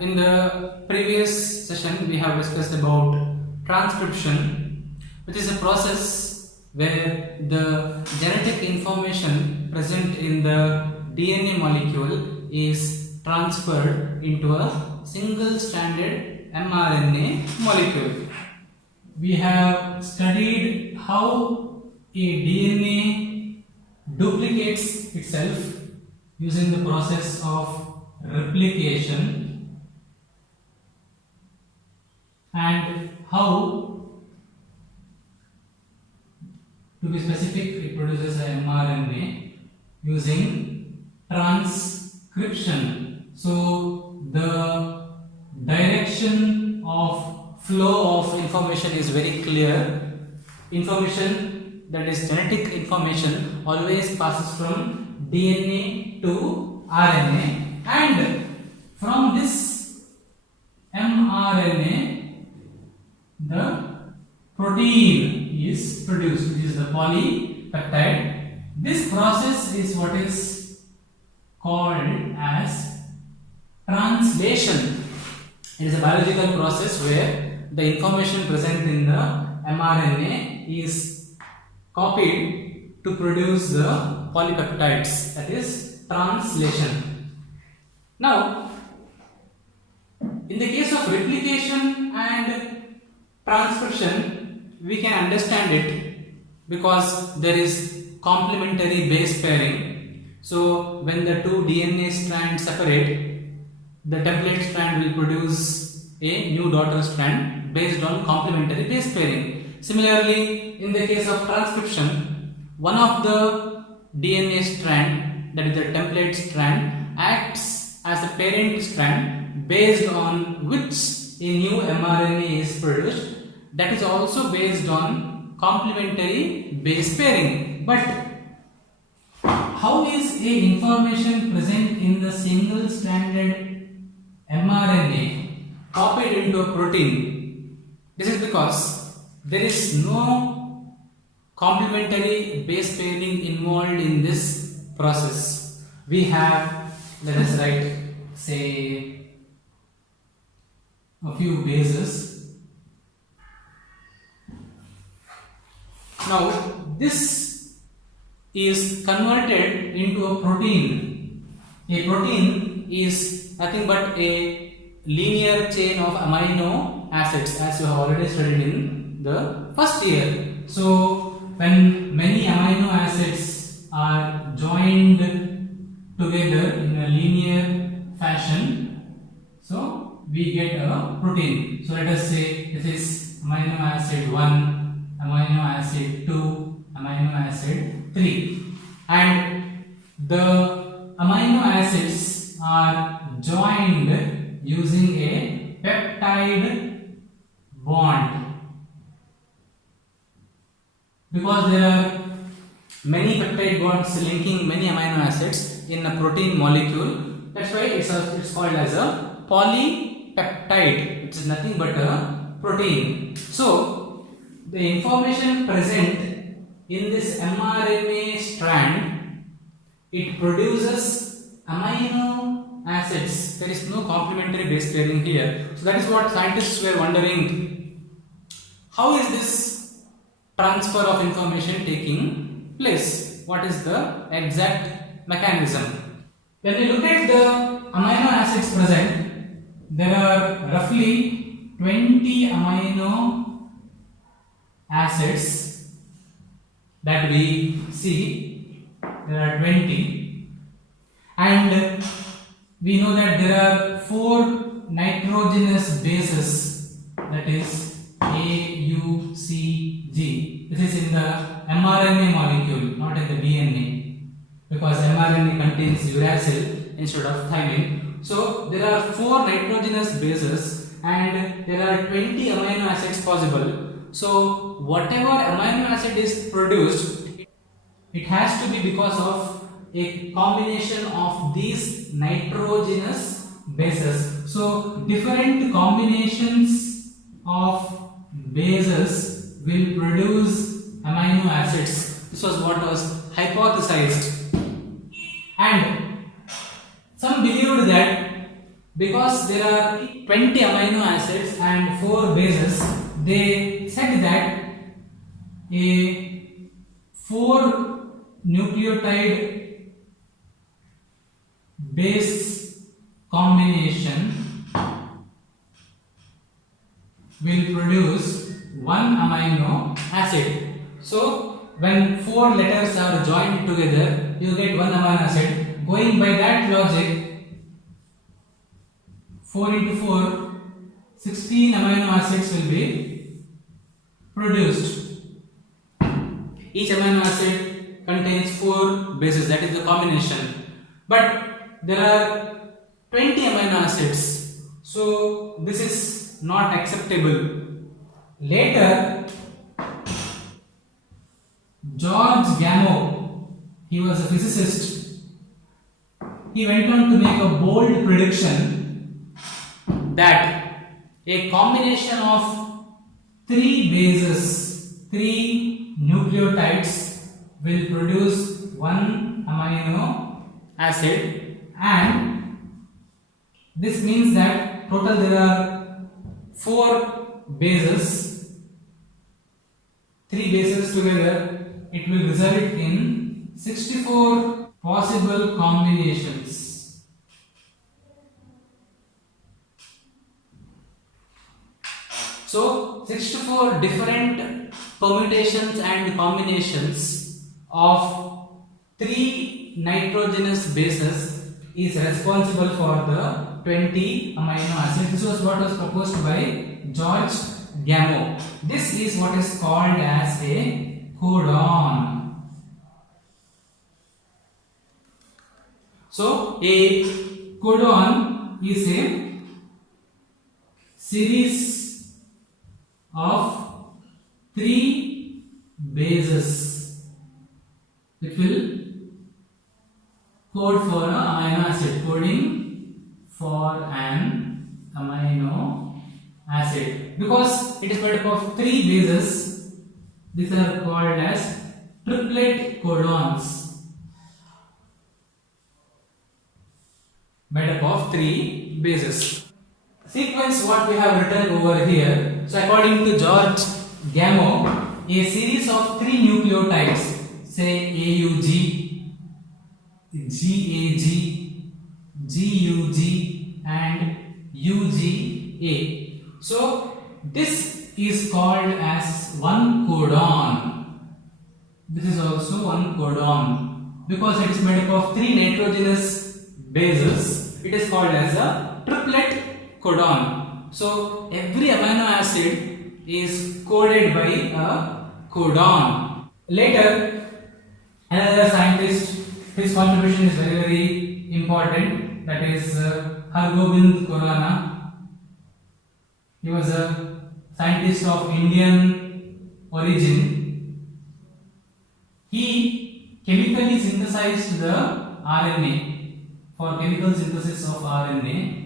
in the previous session we have discussed about transcription, which is a process where the genetic information present in the DNA molecule is transferred into a single-stranded mRNA molecule. We have studied how a DNA duplicates itself using the process of replication, and how, to be specific, it produces an mRNA using transcription. So the direction of flow of information is very clear. Information, that is genetic information, always passes from DNA to RNA, and from this mRNA the protein is produced, which is the polypeptide. This process is what is called as translation. It is a biological process where the information present in the mRNA is copied to produce the polypeptides, that is translation. Now, in the case of replication and transcription, we can understand it because there is complementary base pairing. So when the two DNA strands separate, the template strand will produce a new daughter strand based on complementary base pairing. Similarly, in the case of transcription, one of the DNA strand, that is the template strand, acts as a parent strand based on which a new mRNA is produced. That is also based on complementary base pairing. But how is a information present in the single stranded mRNA copied into a protein? This is because there is no complementary base pairing involved in this process. We have, let us write, say, a few bases. Now this is converted into a protein. A protein is nothing but a linear chain of amino acids, as you have already studied in the first year. So when many amino acids are joined together in a linear fashion, so we get a protein. So let us say this is amino acid 1, amino acid 2, amino acid 3, and the amino acids are joined using a peptide bond. Because there are many peptide bonds linking many amino acids in a protein molecule, that's why it's called as a polypeptide, which is nothing but a protein. So the information present in this mRNA strand, it produces amino acids. There is no complementary base pairing here. So that is what scientists were wondering. How is this transfer of information taking place? What is the exact mechanism? When we look at the amino acids present, there are roughly 20 amino acids that we see. There are 20, and we know that there are 4 nitrogenous bases, that is A, U, C, G. This is in the mRNA molecule, not in the DNA, because mRNA contains uracil instead of thymine. So there are 4 nitrogenous bases and there are 20 amino acids possible. So whatever amino acid is produced, it has to be because of a combination of these nitrogenous bases. So different combinations of bases will produce amino acids. This was what was hypothesized, and some believed that because there are 20 amino acids and 4 bases, they said that a 4 nucleotide base combination will produce one amino acid. So when 4 letters are joined together, you get one amino acid. Going by that logic, 4 into 4, 16 amino acids will be produced. Each amino acid contains 4 bases, that is the combination. But there are 20 amino acids, so this is not acceptable. Later, George Gamow, he was a physicist, he went on to make a bold prediction that a combination of 3 bases, 3 nucleotides will produce one amino acid, and this means that total there are 4 bases, 3 bases together, it will result in 64 possible combinations. So 64 different permutations and combinations of 3 nitrogenous bases is responsible for the 20 amino acids. This was what was proposed by George Gamow. This is what is called as a codon. So a codon is a series of 3 bases. It will code for an amino acid, coding for an amino acid. Because it is made up of 3 bases, these are called as triplet codons, made up of 3 bases. Sequence what we have written over here. So according to George Gamow, a series of 3 nucleotides, say AUG, GAG, GUG and UGA. So this is called as one codon. This is also one codon. Because it is made up of 3 nitrogenous bases, it is called as a triplet codon. So every amino acid is coded by a codon. Later, another scientist, his contribution is very important, that is Hargobind Khorana. He was a scientist of Indian origin. He chemically synthesized the RNA for chemical synthesis of RNA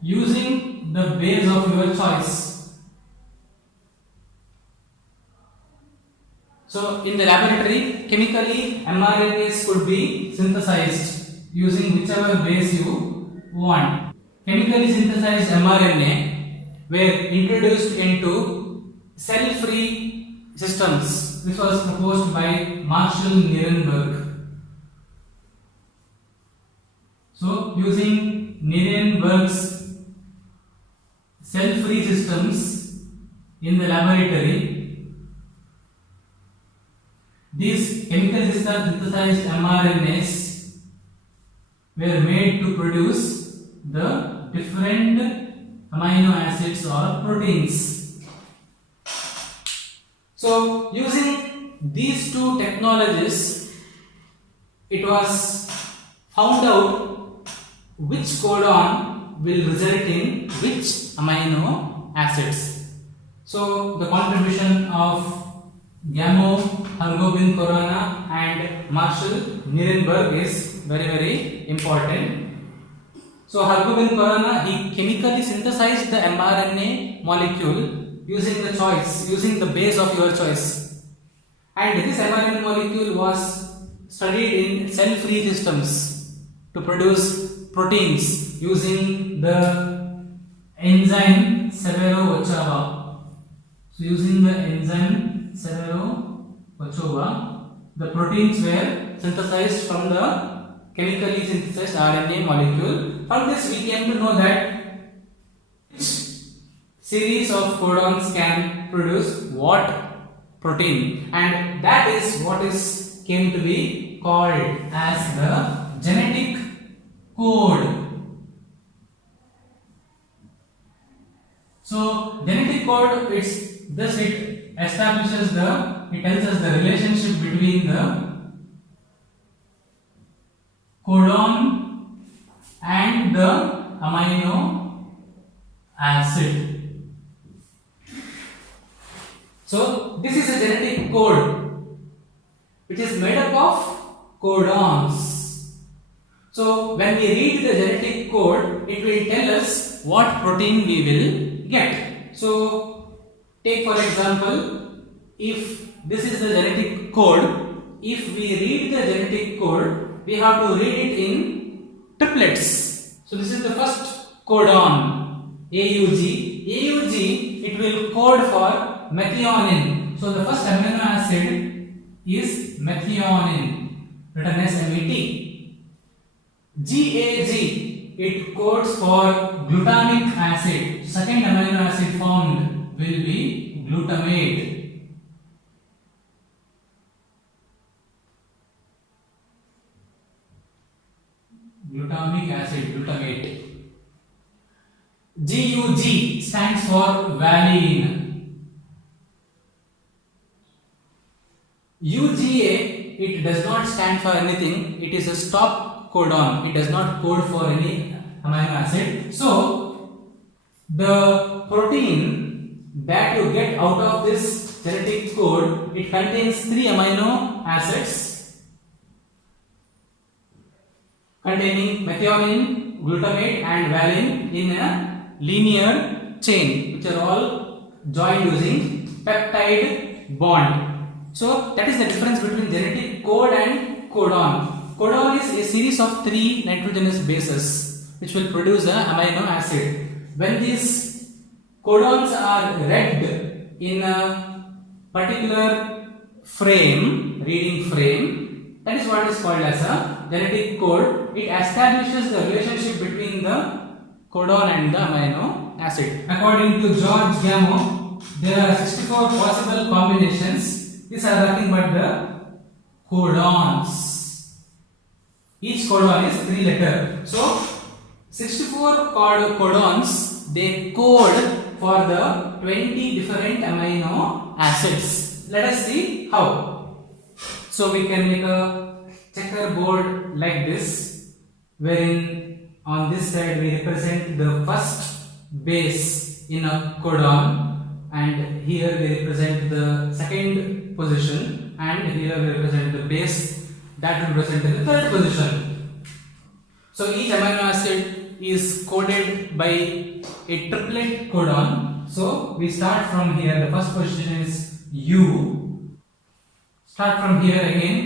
using the base of your choice. So in the laboratory, chemically mRNAs could be synthesized using whichever base you want. Chemically synthesized mRNA were introduced into cell-free systems. This was proposed by Marshall Nirenberg. So using Nirenberg's cell-free systems in the laboratory, these chemically synthesized mRNAs were made to produce the different amino acids or proteins. So using these two technologies, it was found out which codon will result in which amino acids. So the contribution of Gamow, Hargobind Khorana and Marshall Nirenberg is very important. So Hargobind Khorana, he chemically synthesized the mRNA molecule using the base of your choice. And this mRNA molecule was studied in cell-free systems to produce proteins using the enzyme Severo-Ochoa. So using the enzyme Severo-Ochoa, the proteins were synthesized from the chemically synthesized RNA molecule. From this we came to know that which series of codons can produce what protein, and that is what is came to be called as the genetic code. So genetic code, it establishes it tells us the relationship between the codon and the amino acid. So this is a genetic code which is made up of codons. So when we read the genetic code, it will tell us what protein we will get. So take for example, if this is the genetic code, if we read the genetic code, we have to read it in triplets. So this is the first codon, AUG. AUG, it will code for methionine. So the first amino acid is methionine, written as MET. GAG, it codes for glutamic acid. Second amino acid formed will be glutamate. Glutamic acid, glutamate. GUG stands for valine. UGA, it does not stand for anything. It is a stop codon. It does not code for any amino acid. So the protein that you get out of this genetic code, it contains 3 amino acids containing methionine, glutamate and valine in a linear chain, which are all joined using peptide bond. So that is the difference between genetic code and codon. Codon is a series of 3 nitrogenous bases which will produce an amino acid. When these codons are read in a particular frame, reading frame, that is what is called as a genetic code. It establishes the relationship between the codon and the amino acid. According to George Gamow, there are 64 possible combinations. These are nothing but the codons. Each codon is 3 letters. So 64 codons, they code for the 20 different amino acids. Let us see how. So we can make a checkerboard like this, wherein on this side we represent the first base in a codon, and here we represent the second position, and here we represent the base that will represent the third position. So each amino acid is coded by a triplet codon. So we start from here. The first position is U. Start from here again.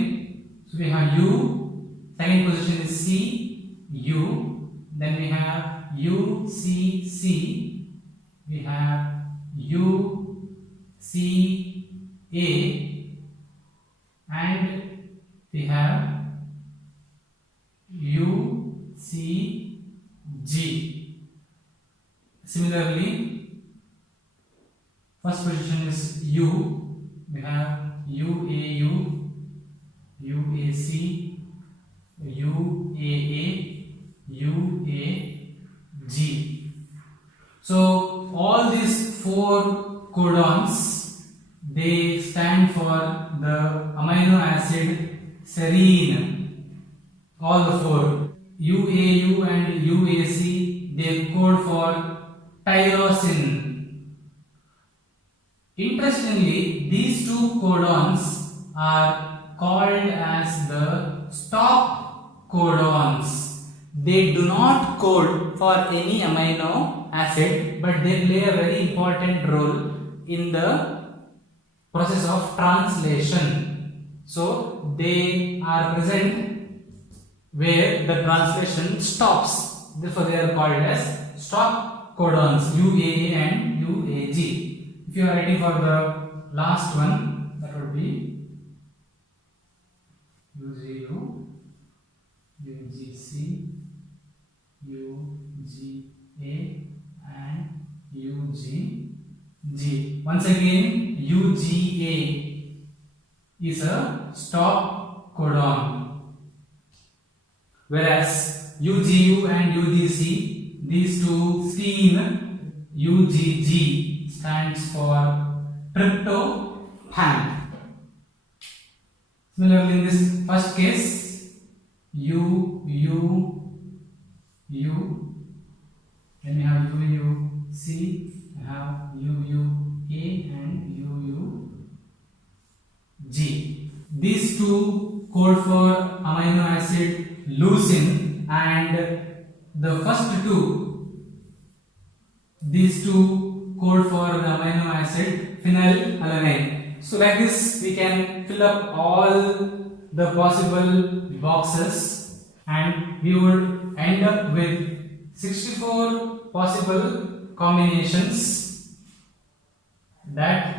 So we have U. Second position is C, U. Then we have U, C, C. We have U, C, A. And we have U, C, G. Similarly, first position is U. We have UAU, UAC, UAA, UAG. So all these 4 codons, they stand for the amino acid serine. All the 4, UAU and UAC, they code for tyrosine. Interestingly, these 2 codons are called as the stop codons. They do not code for any amino acid, but they play a very important role in the process of translation. So they are present where the translation stops. Therefore, they are called as stop codons UAA and UAG. If you are ready for the last one, that would be UGU, UGC, UGA and UGG. Once again, UGA is a stop codon, whereas UGU and UGC, these two seen, UGG stands for tryptophan. Similarly, in this first case, U, then we have UUC, we have UUA and UUG. These two code for amino acid leucine, and the first two, these two code for the amino acid phenylalanine. So like this we can fill up all the possible boxes and we would end up with 64 possible combinations that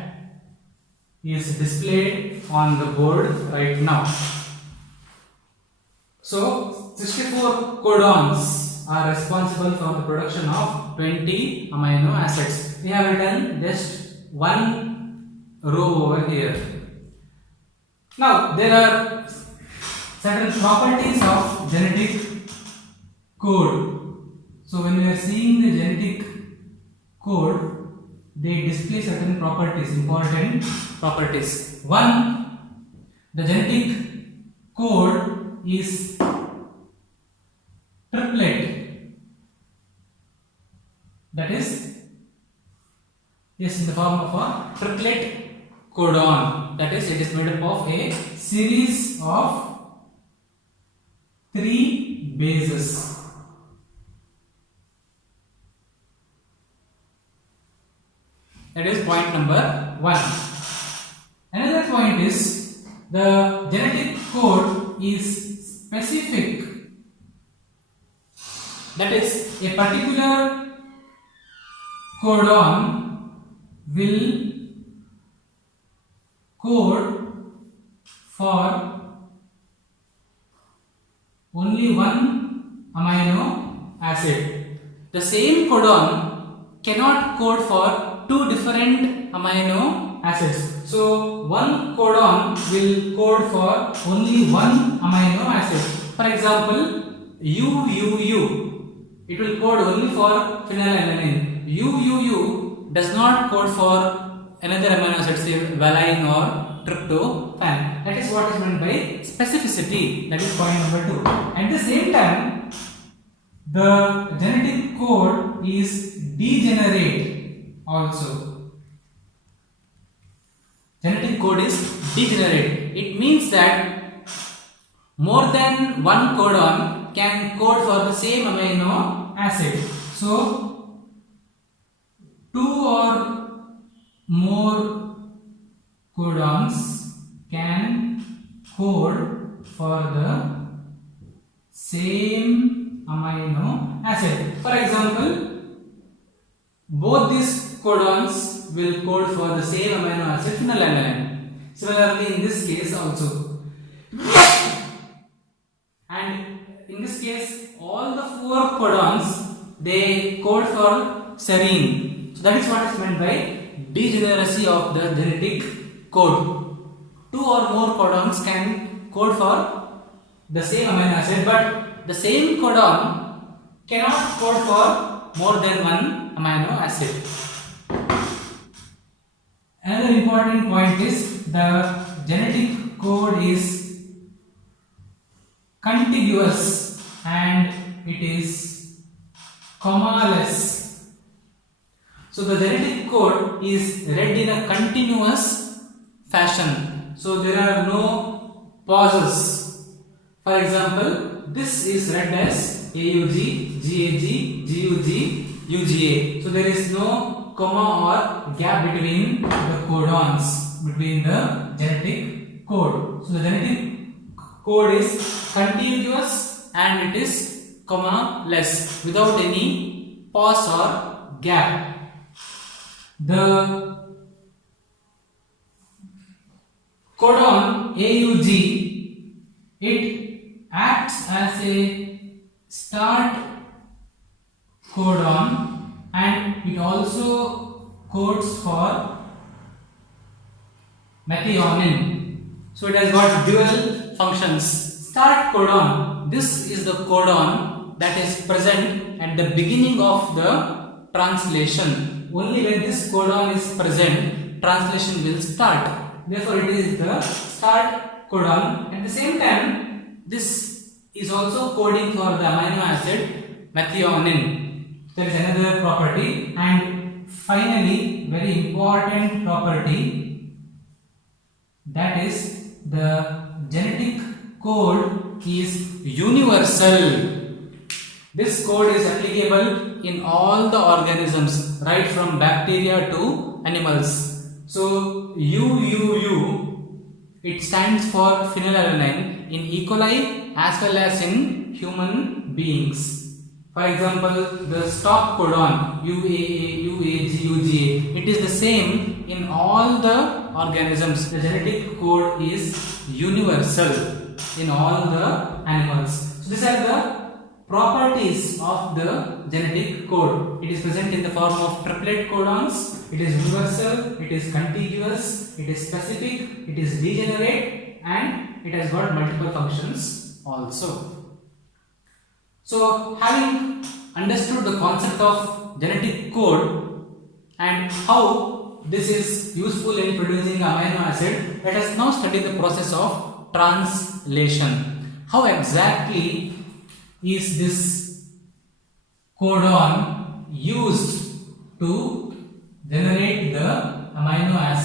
is displayed on the board right now. So 64 codons are responsible for the production of 20 amino acids. We have written just one row over here. Now there are certain properties of genetic code. So when we are seeing the genetic code, they display certain properties, important properties. One, the genetic code is triplet, that is in the form of a triplet codon, that is it is made up of a series of 3 bases. That is point number 1. Another point is the genetic code is specific. That is, a particular codon will code for only one amino acid. The same codon cannot code for 2 different amino acids. So one codon will code for only one amino acid. For example, UUU, it will code only for phenylalanine. UUU does not code for another amino acid, say valine or tryptophan. That is what is meant by specificity. That is point number 2. At the same time, the genetic code is degenerate. Also, genetic code is degenerate. It means that more than one codon can code for the same amino acid. So 2 or more codons can code for the same amino acid. For example, both these codons will code for the same amino acid phenylalanine. Similarly, in this case also. And in this case, all the 4 codons, they code for serine. So that is what is meant by degeneracy of the genetic code. 2 or more codons can code for the same amino acid, but the same codon cannot code for more than one amino acid. Another important point is the genetic code is contiguous and it is commaless. So the genetic code is read in a continuous fashion. So there are no pauses. For example, this is read as AUG, GAG, GUG, UGA. So there is no comma or gap between the codons, between the genetic code. So the genetic code is contiguous and it is comma-less without any pause or gap. The codon AUG, it acts as a start codon and it also codes for methionine. So it has got dual functions. Start codon, this is the codon that is present at the beginning of the translation. Only when this codon is present, translation will start. Therefore, it is the start codon. At the same time, this is also coding for the amino acid methionine. There is another property, and finally, very important property, that is the genetic code is universal. This code is applicable in all the organisms, right from bacteria to animals. So UUU, it stands for phenylalanine in E. coli as well as in human beings. For example, the stop codon UAA, UAG, UGA, it is the same in all the organisms. The genetic code is universal in all the animals. So these are the properties of the genetic code. It is present in the form of triplet codons. It is universal, it is contiguous, it is specific, it is degenerate, and it has got multiple functions also. So, having understood the concept of genetic code and how this is useful in producing amino acid, let us now study the process of translation. How exactly is this codon used to generate the amino acid